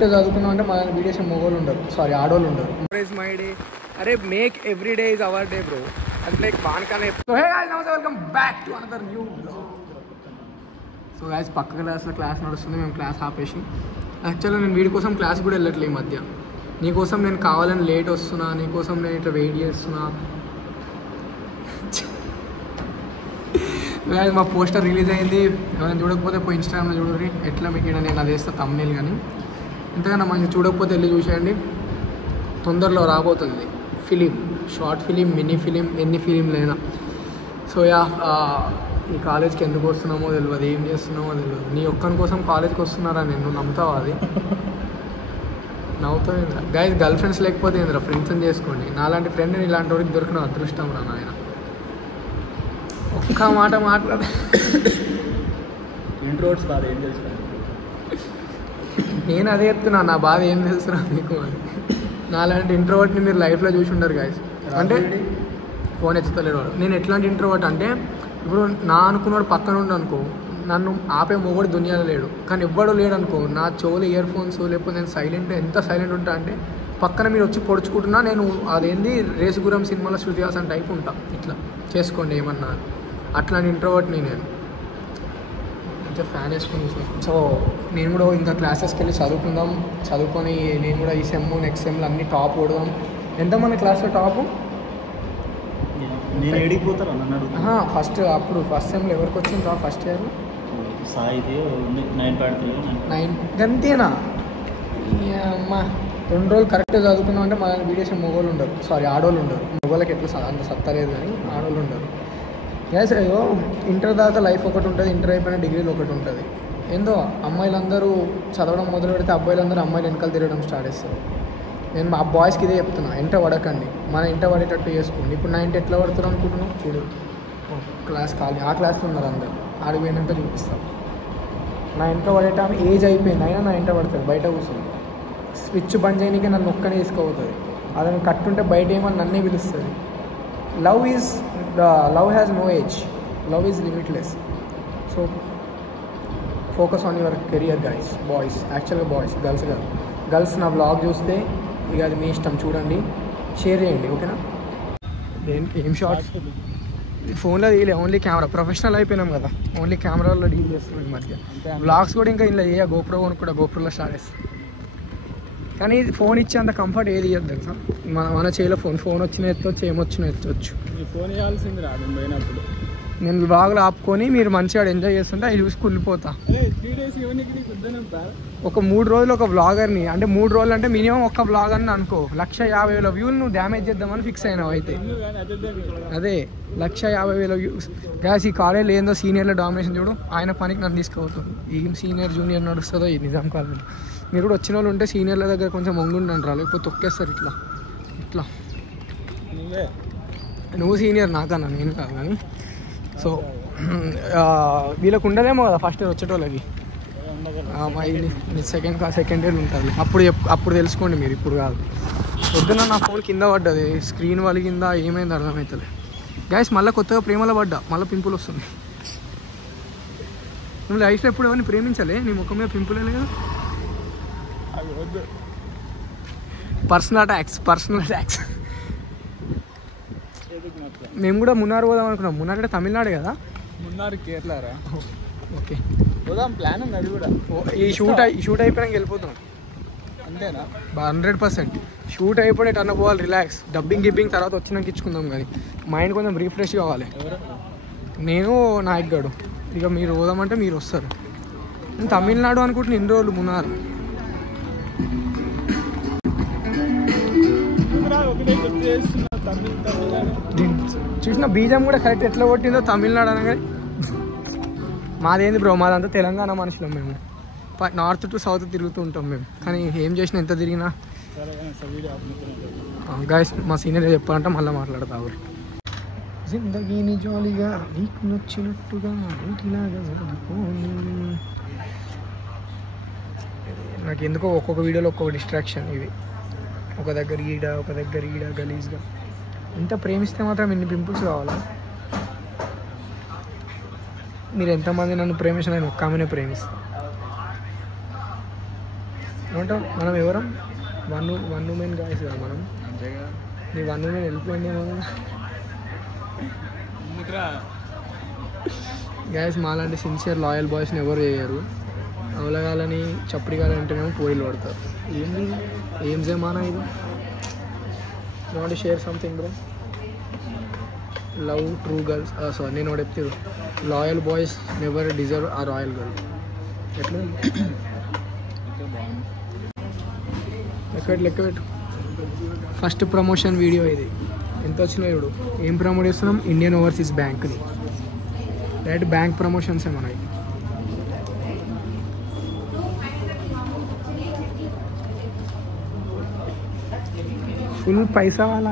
చదువుకున్నాం అంటే మన వీడియోస్ మొగోళ్ళు ఉండరు, సారీ ఆడోళ్ళు ఉండరు. ఇస్ మై డే, అరే make every day is our day bro. అది లైక్ బాన్కానే. సో హే గైస్, నమస్తే, welcome back to another new blog. So guys, పక్క క్లాస్లో క్లాస్ నడుస్తుంది, మేము క్లాస్ ఆపేసి. యాక్చువల్గా నేను వీడి కోసం క్లాస్ కూడా వెళ్ళట్లేదు ఈ మధ్య. నీకోసం నేను కావాలని లేట్ వస్తున్నా, నీకోసం నేను ఇట్లా వెయిట్ చేస్తున్నా. మా పోస్టర్ రిలీజ్ అయింది, ఎవరైనా చూడకపోతే పోయి ఇన్స్టాగ్రామ్లో చూడండి. ఎట్లా మీకు నేను అది వేస్తా తమ్నేల్. కానీ ఎంతకన్నా మంచిగా చూడకపోతే వెళ్ళి చూసేయండి. తొందరలో రాబోతుంది film, short film, mini film, ఎన్ని ఫిలింలైనా. సో యా, ఈ కాలేజ్కి ఎందుకు వస్తున్నామో తెలియదు, ఏం చేస్తున్నామో తెలియదు. నీ ఒక్కని కోసం కాలేజ్కి వస్తున్నారా? నేను నమ్ముతావా? అది నవ్వుతావు ఏంద్రా గైస్. గర్ల్ ఫ్రెండ్స్ లేకపోతే ఏంద్రా, ఫ్రెండ్స్ని చేసుకోండి. నాలాంటి ఫ్రెండ్ ఇలాంటి వాడికి దొరికిన అదృష్టం రా నాయన. ఒక్క మాట మాట్లాడ. ఇంట్రోవర్ట్స్ బాధ ఏం తెలుసు? నేను అదే చెప్తున్నా, నా బాధ ఏం తెలుసురా మీకు అని. నాలాంటి ఇంట్రోవర్ట్ని మీరు లైఫ్లో చూసి ఉంటారు గైస్. అంటే ఫోన్ ఎత్తుతలేడు వాడు. నేను ఎట్లాంటి ఇంట్రోవర్ట్ అంటే, ఇప్పుడు నా అనుకున్నాడు పక్కన ఉండి అనుకో, నన్ను ఆపే మొగడు దునియాలో లేడు. కానీ ఎవ్వడు లేడు అనుకో, నా చెవులు ఇయర్ ఫోన్స్ లేకపోతే నేను సైలెంట్, ఎంత సైలెంట్ ఉంటా అంటే పక్కన మీరు వచ్చి పొడుచుకుంటున్నా నేను అదేంది రేసుగురం సినిమాలో శృతి హాసన్ టైప్ ఉంటా. ఇట్లా చేసుకోండి ఏమన్నా. అట్లాంటి ఇంట్రోవర్ట్ని నేను మంచిగా ఫ్యాన్ వేసుకొని చూసాను. సో నేను కూడా ఇంకా క్లాసెస్కి వెళ్ళి చదువుకొని నేను కూడా ఈ సెమ్ నెక్స్ట్ సెమ్లో అన్ని టాప్ కొడదాం. ఎంత మన క్లాస్లో టాపు? నేను ఏడిపోతాను అన్నాడు ఫస్ట్. అప్పుడు ఫస్ట్ సెమ్లో ఎవరికి వచ్చింది టాప్? ఫస్ట్ ఇయర్ సాయిది 9.3 గంతేనా? అమ్మా 2 రోజులు కరెక్ట్గా చదువుకున్నాం అంటే మన వీడియోస్ మొగోళ్ళు ఉండరు, సారీ ఆడోళ్ళు ఉండరు. మొగోళ్ళకి ఎట్లా అంత సత్తలేదు కానీ ఆడోళ్ళు ఉండరు. గ్యాస్ అయ్యో, ఇంటర్ దాకా లైఫ్ ఒకటి ఉంటుంది, ఇంటర్ అయిపోయిన డిగ్రీలు ఒకటి ఉంటుంది. ఏందో అమ్మాయిలందరూ చదవడం మొదలు పెడితే అబ్బాయిలందరూ అమ్మాయిలు వెనకాల తిరగడం స్టార్ట్ చేస్తారు. నేను మా బాయ్స్కి ఇదే చెప్తున్నా, ఇంట పడకండి, మన ఇంట పడేటట్టు చేసుకోండి. ఇప్పుడు నా ఇంట ఎట్లా పడుతున్నారు అనుకుంటున్నావు? చూడు, క్లాస్ ఖాళీ, ఆ క్లాస్లో ఉన్నారు అందరు. ఆడికి పోయినాక చూపిస్తాం. నా ఇంట్లో పడేట ఏజ్ అయిపోయింది, అయినా నా ఇంట పడుతుంది. బయట కూర్చొని స్విచ్ బంద్ చేయడానికి నన్ను ఒక్కనే తీసుకుపోతుంది. అదని కట్టుంటే బయట ఏమని నన్నే పిలుస్తుంది. Love has no age, love is limitless. So focus on your career guys. Boys, యాక్చువల్గా బాయ్స్, గర్ల్స్ కాదు. గర్ల్స్ నా బ్లాగ్ చూస్తే ఇక అది మీ ఇష్టం, చూడండి, షేర్ చేయండి, ఓకేనా? దేనికి ఏం షార్ట్స్ ఫోన్లో తీయలే, ఓన్లీ కెమెరా. ప్రొఫెషనల్ అయిపోయినాం కదా, ఓన్లీ కెమెరాలో డీల్ చేస్తున్నాం ఈ మధ్య. బ్లాగ్స్ కూడా ఇంకా ఇలా గోప్రో కూడా గోప్రోలో స్టార్ట్ చేస్తాం. కానీ ఫోన్ ఇచ్చే అంత కంఫర్ట్ ఏది ఇవ్వదు తెలుసా. మన చేతిలో ఫోన్ వచ్చినా ఎత్తవచ్చు, ఏమొచ్చినా ఎత్తవచ్చు. ఫోన్ ఇవ్వాల్సింది రాదు పోయినప్పుడు. నేను బ్లాగ్లో ఆపుకొని మీరు మంచిగా ఎంజాయ్ చేస్తుంటే అవి చూసి కుళ్ళిపోతా. 3 days ఒక 3 రోజులు ఒక వ్లాగర్ని, అంటే 3 రోజులు అంటే మినిమం ఒక్క వ్లాగర్ని అనుకో, 150,000 వ్యూలు నువ్వు డ్యామేజ్ చేద్దామని ఫిక్స్ అయినావు. అయితే అదే 150,000 వ్యూస్. గ్యాస్ ఈ కాలేజీలో ఏందో సీనియర్ల డామినేషన్ చూడు. ఆయన పనికి నన్ను తీసుకుపోతుంది. ఏం సీనియర్ జూనియర్ నడుస్తుందో ఈ నిజాం కాలేజీలో. మీరు కూడా వచ్చిన వాళ్ళు ఉంటే సీనియర్ల దగ్గర కొంచెం వంగుండండి రా, లేకపోతే తొక్కేస్తారు ఇట్లా ఇట్లా. నువ్వు సీనియర్ నాకన్నా, నేను కాదు. కానీ సో వీళ్ళకు ఉండదేమో కదా ఫస్ట్ ఇయర్ వచ్చేటోళ్ళకి. సెకండ్ ఇయర్ ఉంటుంది. అప్పుడు తెలుసుకోండి మీరు, ఇప్పుడు కాదు. పొద్దున్న నా ఫోన్ కింద పడ్డది, స్క్రీన్ వాళ్ళ కింద ఏమైంది అర్థమవుతుంది. గ్యాస్ మళ్ళీ కొత్తగా ప్రేమలో పడ్డా, మళ్ళీ పింపుల్ వస్తుంది. నువ్వు లైఫ్లో ఎప్పుడు ఎవరిని ప్రేమించాలి? నీ ముఖం మీద పింపుల్ లేదు. Personal attacks. మేము కూడా మున్నార్ పోదాం అనుకున్నాం. మున్నార్ అంటే తమిళనాడు కదా? మున్నార్ కేరళ రా. ఓకే, పోదాం, ప్లాన్ ఉంది అది కూడా. ఈ షూట్ అయిపోయాక వెళ్ళిపోతాం అంతేనా? 100%. షూట్ అయిపోయి టర్న్ పోవాలి, రిలాక్స్. గిబ్బింగ్ తర్వాత వచ్చినాక ఇచ్చుకుందాం. కానీ మైండ్ కొంచెం రిఫ్రెష్ కావాలి. నేను నాయక్ గడు, ఇక మీరు పోదామంటే మీరు వస్తారు. నేను తమిళనాడు అనుకుంటున్నా ఇన్ని రోజులు. మున్నార్ చూసిన బీజం కూడా కరెక్ట్ ఎట్లా కొట్టిందో తమిళనాడు అనగా. మాదేంది బ్రో, మాదంతా తెలంగాణ మనుషులం మేము. నార్త్ టు సౌత్ తిరుగుతూ ఉంటాం మేము. కానీ ఏం చేసినా ఎంత తిరిగినా. గైస్ మా సీనియర్ చెప్పాలంటే మళ్ళీ మాట్లాడతావు. జిందగీని జాలీగా నీకు నచ్చినట్టుగా ఇంటిలాగా చదువుకోని. నాకు ఎందుకో ఒక్కొక్క వీడియోలో ఒక్కొక్క డిస్ట్రాక్షన్. ఇవి ఒక దగ్గర ఈడ గలీజ్గా. ఇంత ప్రేమిస్తే మాత్రం ఇన్ని పింపుల్స్ కావాలా? మీరు ఎంతమంది నన్ను ప్రేమించిన నేను ఒక్క ఆమెనే ప్రేమిస్తాను. ఏమంటాం మనం ఎవరం వన్ ఉమెన్ గాయస్ కదా మనం. అంతేగా నీ వన్ ఉమెన్ వెళ్ళిపోయిందేమో గాయస్. మాలాంటి సిన్సియర్ లాయల్ బాయ్స్ని ఎవరు చేయరు. అవలగాలని చప్పడిగాలంటేనేమో పోయిలు పడతారు. ఏంది ఏం జమానా ఇది? You want to share something bro? Love true girls sorry నేను ఒకటి చెప్తాడు, లాయల్ బాయ్స్ నెవర్ డిజర్వ్ ఆ రాయల్ గర్ల్. ఎట్లా లెక్క పెట్టు. ఫస్ట్ ప్రమోషన్ వీడియో ఇది. ఎంత వచ్చినాయి ఇప్పుడు? ఏం ప్రమోట్ చేస్తున్నాం? ఇండియన్ ఓవర్సీస్ బ్యాంక్ని. డైరెక్ట్ బ్యాంక్ ప్రమోషన్సే మనకి. ఫుల్ పైసా వాళ్ళ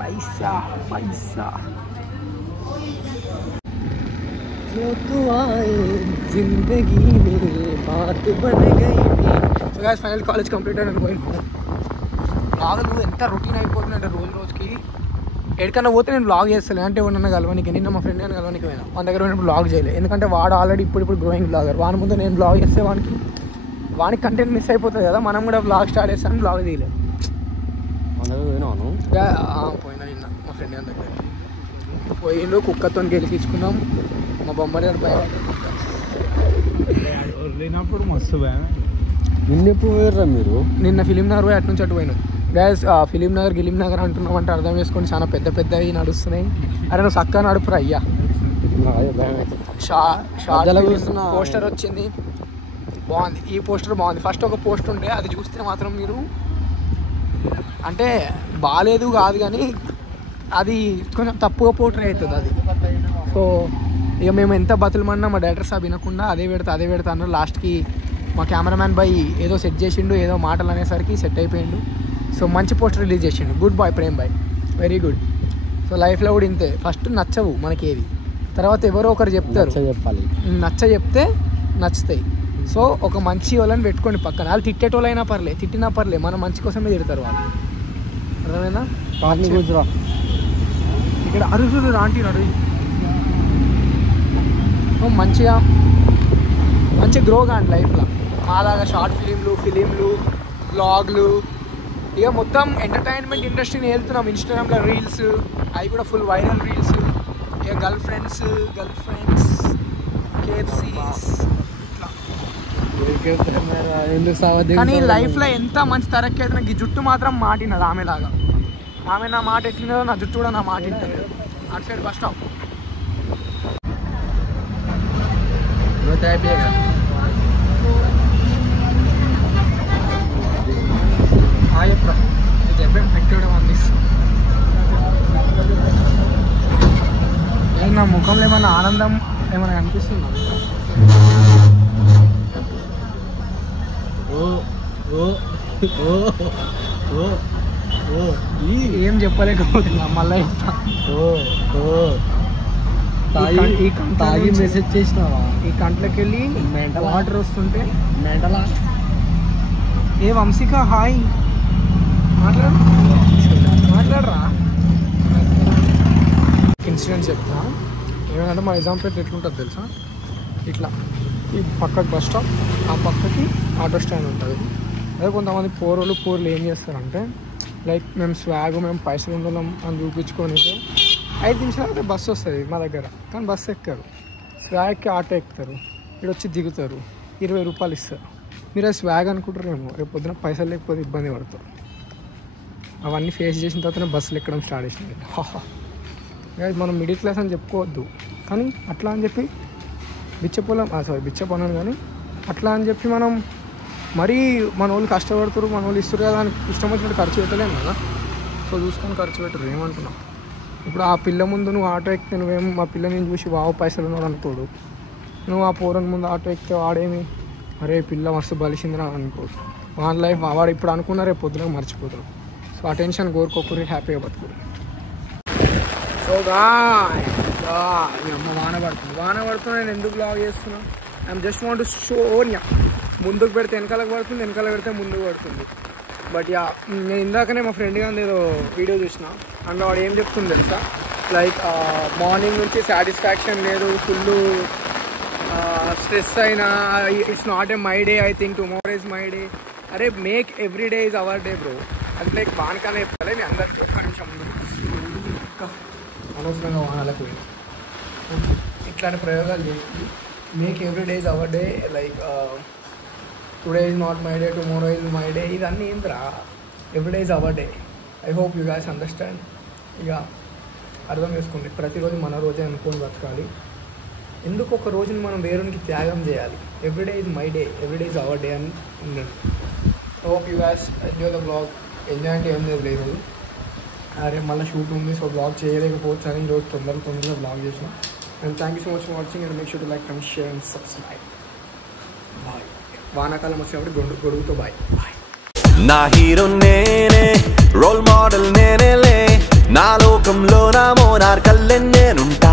పైసా పైసా. जो तू आए जिंदगी में बात बन गई. So guys final college complete అని పోయినా. బ్లాగులు ఎంత రొటీన్ అయిపోతుందంటే రోజుకి ఎక్కడికన్నా పోతే నేను బ్లాగ్ చేస్తాను. అంటే ఎవరన్నా కలవనికి, నిన్న మా ఫ్రెండ్ అని కలవనికి పోయినా, మన దగ్గర పోయినప్పుడు బ్లాగ్ చేయలేదు. ఎందుకంటే వాడు ఆల్రెడీ ఇప్పుడు గ్రోయింగ్ బ్లాగర్. వాని ముందు నేను బ్లాగ్ చేస్తే వానికి కంటెంట్ మిస్ అయిపోతుంది కదా. మనం కూడా బ్లాగ్ స్టార్ట్ చేస్తాను, బ్లాగ్ తీయలేదు. పోయినా నిన్న మా ఫ్రెండ్ అని దగ్గర పోయిండు. కుక్కతో గెలిపించుకున్నాం. మా బొమ్మడి గారు పైన వెళ్ళినప్పుడు మస్తు నిన్నెప్పుడు పోయారా మీరు? నిన్న ఫిలిం నగర్ పోయి అటు నుంచి అటు పోయినాం. గ్యాస్ ఫిలిం నగర్ అంటున్నాం అంటే అర్థం చేసుకొని చాలా పెద్దవి నడుస్తున్నాయి. అరే నువ్వు చక్కగా నడుపురా అయ్యా. పోస్టర్ వచ్చింది, బాగుంది. ఈ పోస్టర్ బాగుంది. ఫస్ట్ ఒక పోస్టర్ ఉండే, అది చూస్తే మాత్రం మీరు అంటే బాగాలేదు కాదు కానీ అది కొంచెం తప్పుగా పోర్ట్రే అవుతుంది అది. సో ఇక మేము ఎంత బతులమన్నా మా డైరెక్టర్ సాబ్ వినకుండా అదే పెడతా అన్నారు. లాస్ట్కి మా కెమెరామ్యాన్ బాయ్ ఏదో సెట్ చేసిండు, ఏదో మాటలు అనేసరికి సెట్ అయిపోయిండు. సో మంచి పోస్టర్ రిలీజ్ చేసిండు. Good boy Prem boy, very good. So లైఫ్లో కూడా ఇంతే, ఫస్ట్ నచ్చవు మనకేవి, తర్వాత ఎవరో ఒకరు చెప్తారు, నచ్చ చెప్తే నచ్చుతాయి. సో ఒక మంచి వాళ్ళని పెట్టుకోండి పక్కన. వాళ్ళు తిట్టేటోళ్ళైనా పర్లే, తిట్టినా పర్లే, మనం మంచి కోసమే తిడతారు వాళ్ళు. అర్థమైనా? ఇక్కడ అరుసుడు రాంటి నడు మంచి గ్రో కాండి లైఫ్లో. అలాగా షార్ట్ ఫిలింలు బ్లాగ్లు, ఇక మొత్తం ఎంటర్టైన్మెంట్ ఇండస్ట్రీని వెళ్తున్నాం. ఇన్స్టాగ్రామ్లో రీల్స్, అవి కూడా ఫుల్ వైరల్ రీల్స్. ఇక గర్ల్ ఫ్రెండ్స్ కేఎఫ్సీస్ కానీ లైఫ్లో ఎంత మంచి తరక్కి అయితే నాకు ఈ జుట్టు మాత్రం మాటినది ఆమెలాగా. ఆమె నా మాట ఎట్లినదో నా జుట్టు కూడా నా మాట ఇంటది. అటు సైడ్ బస్ స్టాప్ చెప్పరా చెప్పే పెట్టడం అందిస్తుంది. నా ముఖంలో ఏమన్నా ఆనందం ఏమైనా కనిపిస్తుందా? ఏం చెప్పలేకపోతున్నా మళ్ళీ. తాగి మెసేజ్ చేసినావా? ఈ కంట్లోకి వెళ్ళి వాటర్ వస్తుంటే మెంటలా. ఏ వంశిక హాయ్, మాట్లాడరా. ఇన్సిడెంట్ చెప్తా. ఏమంటే మా ఎగ్జాంపుల్ ఎట్లుంటుంది తెలుసా? ఇట్లా ఈ పక్కకి బస్ స్టాప్, ఆ పక్కకి ఆటో స్టాండ్ ఉంటుంది. అదే కొంతమంది పూర్లు ఏం చేస్తారంటే లైక్ మేము పైసలు ఉండాలం అని చూపించుకొని 5 నిమిషాలు అయితే బస్సు వస్తుంది మా దగ్గర, కానీ బస్సు ఎక్కారు. స్వాగ్కి ఆటో ఎక్కుతారు, ఇక్కడ వచ్చి దిగుతారు, 20 రూపాయలు ఇస్తారు. మీరు అది స్వాగ్ అనుకుంటారేమో, రేపు పొద్దున పైసలు లేకపోతే ఇబ్బంది పడతారు. అవన్నీ ఫేస్ చేసిన తర్వాతనే బస్సులు ఎక్కడం స్టార్ట్ చేసినాయి. మనం మిడిల్ క్లాస్ అని చెప్పుకోవద్దు, కానీ అట్లా అని చెప్పి బిచ్చపొలం కానీ అట్లా అని చెప్పి మనం మరీ మన వాళ్ళు కష్టపడుతారు, మన వాళ్ళు ఇస్తారు కదా అని ఇష్టం వచ్చినట్టు ఖర్చు పెట్టలేము కదా. సో చూసుకొని ఖర్చు పెట్టరు. ఏమంటున్నావు? ఇప్పుడు ఆ పిల్ల ముందు నువ్వు ఆటో ఎక్కితే నువ్వేమో మా పిల్లని చూసి పైసలు ఉన్నాడు అనుకోడు. నువ్వు ఆ పోరని ముందు ఆటో ఎక్కితే వాడేమి అరే పిల్ల మస్తు బలిసిందిరా అనుకోడు. వాళ్ళ లైఫ్ వాడు ఇప్పుడు అనుకున్నా రేపు పొద్దున మర్చిపోతాడు. సో ఆ టెన్షన్ కోరుకోకూరి హ్యాపీగా బతుకురు. సో అమ్మ వాన పడుతుంది నేను ఎందుకు బ్లాగ్ చేస్తున్నా? I'm just want to show. ముందుకు పెడితే వెనకాలకు పడుతుంది, వెనకాల పెడితే ముందుకు పడుతుంది. బట్ నేను ఇందాకనే మా ఫ్రెండ్ గారిని ఏదో వీడియో చూసిన, అందులో వాడు ఏం చెప్తుంది తెలుసా? లైక్ మార్నింగ్ నుంచి సాటిస్ఫాక్షన్ లేదు, ఫుల్ స్ట్రెస్ అయినా, it's not a my day, I think tomorrow is my day, అరే make every day is our day bro. అది లైక్ వానకాలం చెప్పాలి. మీ అందరికీ ఒక్క నిమిషం ముందు అనవసరంగా వానాలకు పోయి ఇట్లాంటి ప్రయోగాలు చేసి make every day is our day. Like today is not my day, tomorrow is my day. ఇదన్నీ ఏంద్రా, every day is our day. I hope you guys understand. ఇక అర్థం చేసుకోండి, ప్రతిరోజు మన రోజే అనుకొని బతకాలి. ఎందుకు ఒక రోజుని మనం వేరునికి త్యాగం చేయాలి? Every day is my day, every day is our day అని ఉండండి. I hope you guys enjoy the blog. Enjoy అంటే ఏం లేదు ఈరోజు. అరే మళ్ళీ షూట్ ఉంది, సో బ్లాగ్ చేయలేకపోవచ్చు అని ఈరోజు తొందరగా బ్లాగ్ చేసిన. And thank you so much for watching. And make sure to like, comment, share and subscribe. Bye. వానాకాలం వచ్చినప్పుడు గొడుగుతో బాయ్ బాయ్. నా హీరో నేనే, రోల్ మోడల్ నేనేలే, నా లోకంలో నా మోనార్కల్లే నేనుంటా.